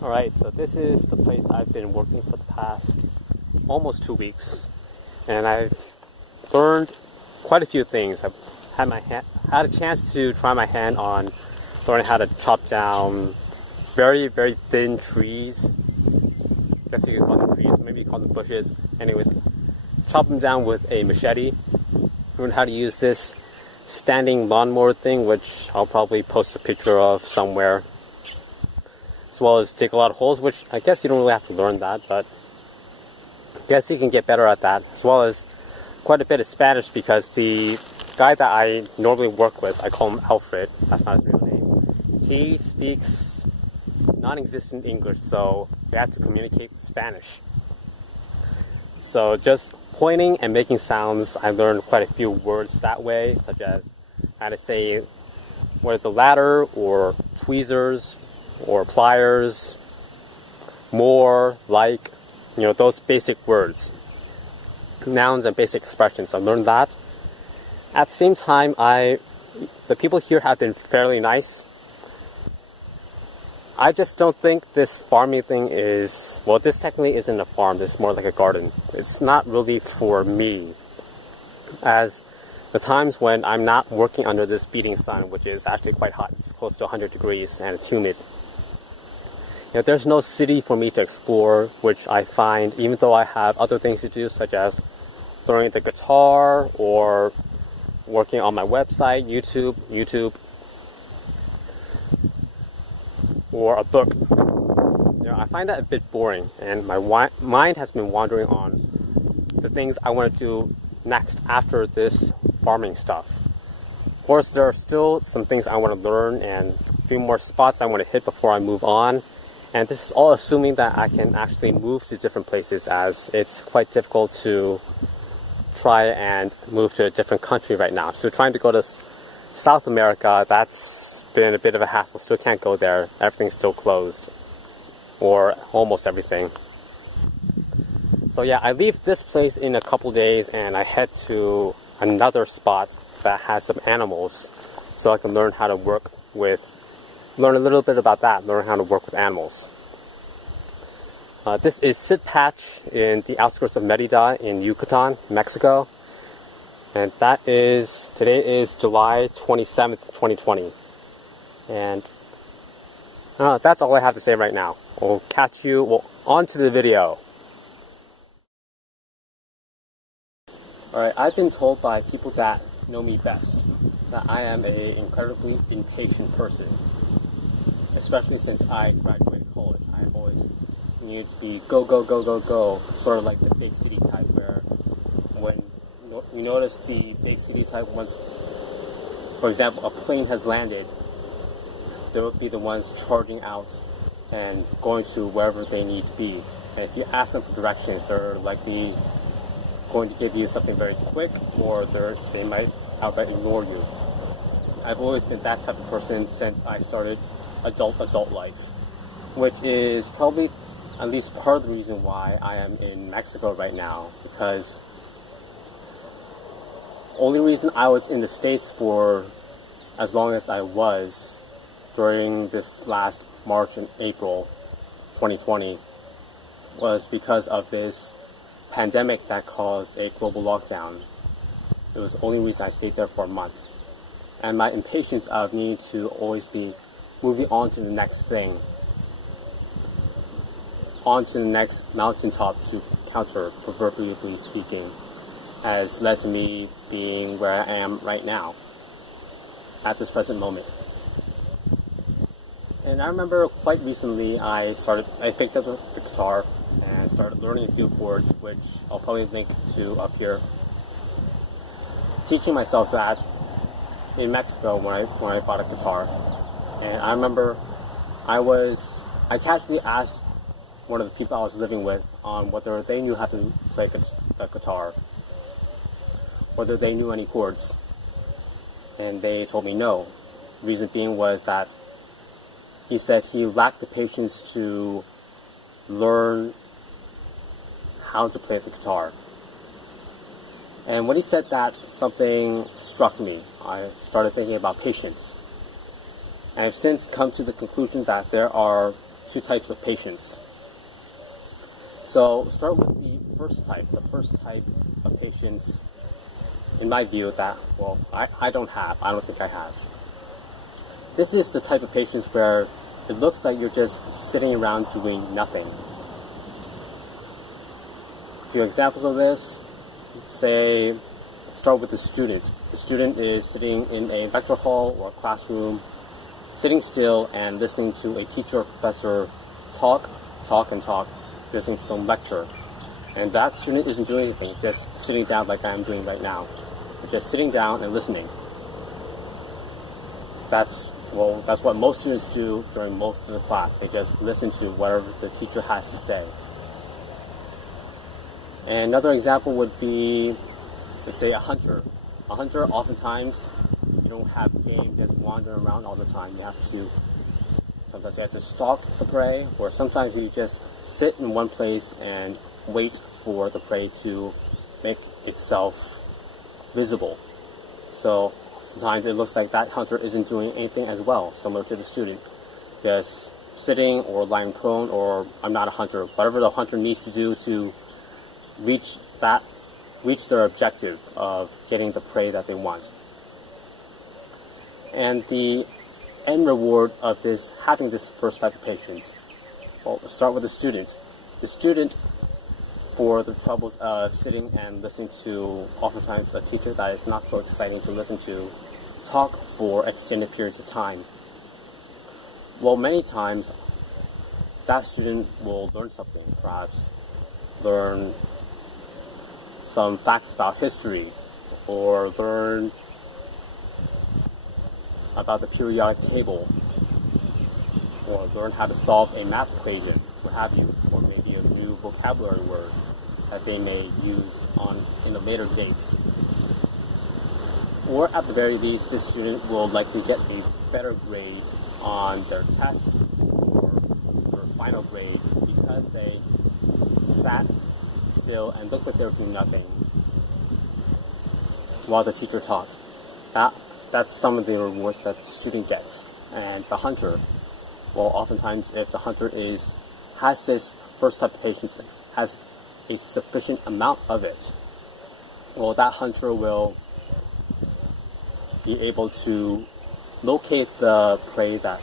Alright, so this is the place I've been working for the past almost 2 weeks, and I've learned quite a few things. I've had a chance to try my hand on learning how to chop down very, very thin trees. I guess you could call them trees, maybe you call them bushes. Anyways, chop them down with a machete. Learn how to use this standing lawnmower thing, which I'll probably post a picture of somewhere. As well as dig a lot of holes, which I guess you don't really have to learn that, but I guess you can get better at that. As well as quite a bit of Spanish, because the guy that I normally work with, I call him Alfred, that's not his real name, he speaks non-existent English, so we have to communicate in Spanish. So just pointing and making sounds, I learned quite a few words that way, such as how to say what is a ladder, or tweezers, or pliers, more, like, those basic words, nouns and basic expressions. I learned that. At the same time, the people here have been fairly nice. I just don't think this farming thing is, well, this technically isn't a farm, this is more like a garden. It's not really for me, as the times when I'm not working under this beating sun, which is actually quite hot, it's close to 100 degrees and it's humid. There's no city for me to explore, which I find, even though I have other things to do, such as learning the guitar or working on my website, YouTube, or a book. I find that a bit boring, and my mind has been wandering on the things I want to do next after this farming stuff. Of course, there are still some things I want to learn and a few more spots I want to hit before I move on. And this is all assuming that I can actually move to different places, as it's quite difficult to try and move to a different country right now. So trying to go to South America, that's been a bit of a hassle. Still can't go there. Everything's still closed. Or almost everything. So yeah, I leave this place in a couple days and I head to another spot that has some animals, so I can learn how to learn a little bit about that, learn how to work with animals. This is Sit Patch in the outskirts of Mérida in Yucatan, Mexico. And today is July 27th, 2020. And that's all I have to say right now. We'll catch you on to the video. Alright, I've been told by people that know me best that I am an incredibly impatient person. Especially since I graduated college. I always needed to be go, go, go, go, go. Sort of like the big city type, where when you notice the big city type, once, for example, a plane has landed, they will be the ones charging out and going to wherever they need to be. And if you ask them for directions, they're likely going to give you something very quick, or they might outright ignore you. I've always been that type of person since I started adult life, which is probably at least part of the reason why I am in Mexico right now, because only reason I was in the States for as long as I was during this last March and April 2020 was because of this pandemic that caused a global lockdown. It was the only reason I stayed there for a month. And my impatience of needing to always be moving on to the next thing, on to the next mountaintop to counter, proverbially speaking, has led to me being where I am right now, at this present moment. And I remember quite recently I picked up the guitar and started learning a few chords, which I'll probably link to up here. Teaching myself that in Mexico when I bought a guitar. And I remember I casually asked one of the people I was living with on whether they knew how to play a guitar, whether they knew any chords. And they told me no. The reason being was that he said he lacked the patience to learn how to play the guitar. And when he said that, something struck me. I started thinking about patience. And I've since come to the conclusion that there are two types of patience. So start with the first type. The first type of patience, in my view, that, well, I don't think I have. This is the type of patience where it looks like you're just sitting around doing nothing. A few examples of this, say, start with the student. The student is sitting in a lecture hall or a classroom, sitting still and listening to a teacher or professor talk, listening to them lecture. And that student isn't doing anything, just sitting down like I'm doing right now. They're just sitting down and listening. That's what most students do during most of the class. They just listen to whatever the teacher has to say. And another example would be, let's say, a hunter. A hunter, oftentimes, you don't have game just wandering around all the time. Sometimes you have to stalk the prey, or sometimes you just sit in one place and wait for the prey to make itself visible. So sometimes it looks like that hunter isn't doing anything as well, similar to the student. Just sitting or lying prone, or I'm not a hunter. Whatever the hunter needs to do to reach their objective of getting the prey that they want. And the end reward of having this first type of patience, well, let's start with the student. The student, for the troubles of sitting and listening to oftentimes a teacher that is not so exciting to listen to talk for extended periods of time. Well, many times that student will learn something, perhaps learn some facts about history, or learn about the periodic table, or learn how to solve a math equation, what have you, or maybe a new vocabulary word that they may use in a later date. Or at the very least, this student will likely get a better grade on their test or their final grade because they sat still and looked like they were doing nothing while the teacher taught. That's some of the rewards that the student gets. And the hunter, well, oftentimes if the hunter has this first type of patience, has a sufficient amount of it, well, that hunter will be able to locate the prey that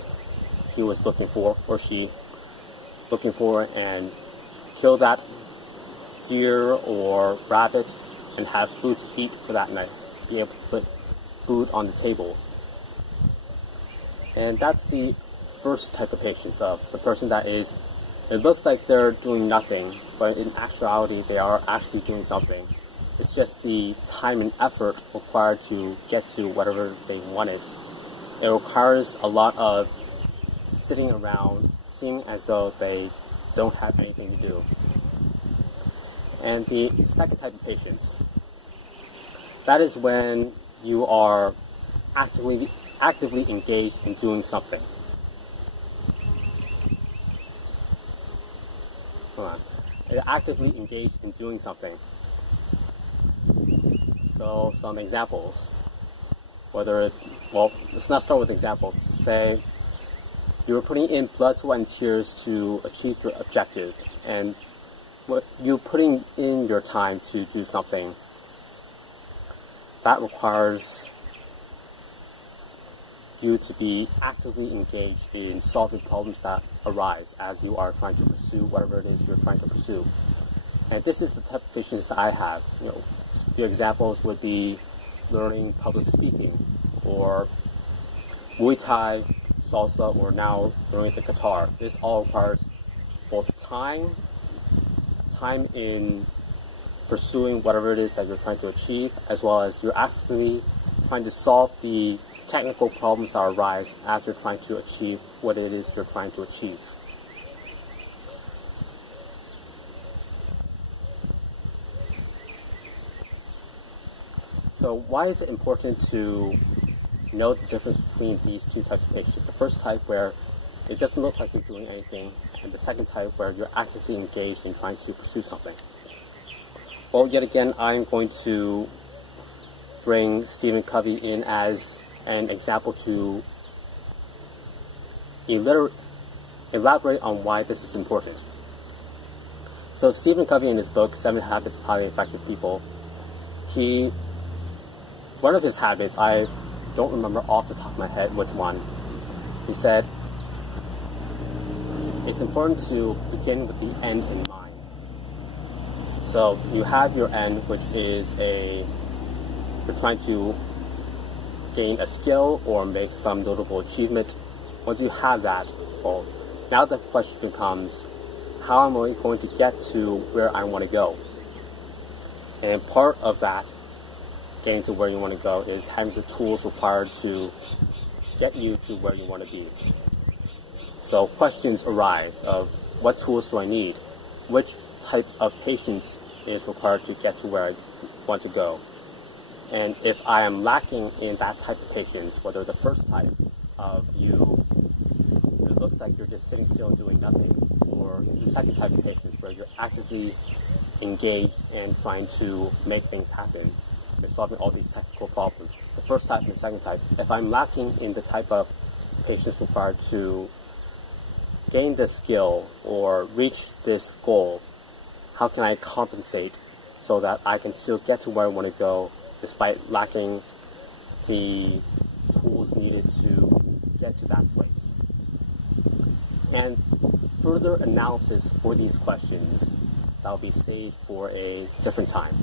he was looking for, or she looking for, and kill that deer or rabbit and have food to eat for that night, be able to put food on the table. And that's the first type of patience, of the person that it looks like they're doing nothing, but in actuality they are actually doing something. It's just the time and effort required to get to whatever they wanted. It requires a lot of sitting around, seeming as though they don't have anything to do. And the second type of patience, that is when you are actively engaged in doing something. Hold on. You're actively engaged in doing something. So some examples. Let's not start with examples. Say you're putting in blood, sweat, and tears to achieve your objective, and what you're putting in your time to do something that requires you to be actively engaged in solving problems that arise as you are trying to pursue whatever it is you're trying to pursue. And this is the type of patience that I have. A few examples would be learning public speaking, or Muay Thai, salsa, or now learning the guitar. This all requires both time in pursuing whatever it is that you're trying to achieve, as well as you're actually trying to solve the technical problems that arise as you're trying to achieve what it is you're trying to achieve. So why is it important to know the difference between these two types of patience? The first type, where it doesn't look like you're doing anything, and the second type, where you're actively engaged in trying to pursue something. Well, yet again, I'm going to bring Stephen Covey in as an example to elaborate on why this is important. So Stephen Covey, in his book, 7 Habits of Highly Effective People, one of his habits, I don't remember off the top of my head which one, he said, it's important to begin with the end in mind. So you have your end, which is you're trying to gain a skill or make some notable achievement. Once you have that, well, now the question becomes, how am I going to get to where I want to go? And part of that, getting to where you want to go, is having the tools required to get you to where you want to be. So questions arise of what tools do I need? Which type of patience is required to get to where I want to go? And if I am lacking in that type of patience, whether the first type of it looks like you're just sitting still doing nothing, or the second type of patience where you're actively engaged and trying to make things happen, you're solving all these technical problems. The first type and the second type, if I'm lacking in the type of patience required to gain this skill or reach this goal, how can I compensate so that I can still get to where I want to go despite lacking the tools needed to get to that place? And further analysis for these questions, that'll be saved for a different time.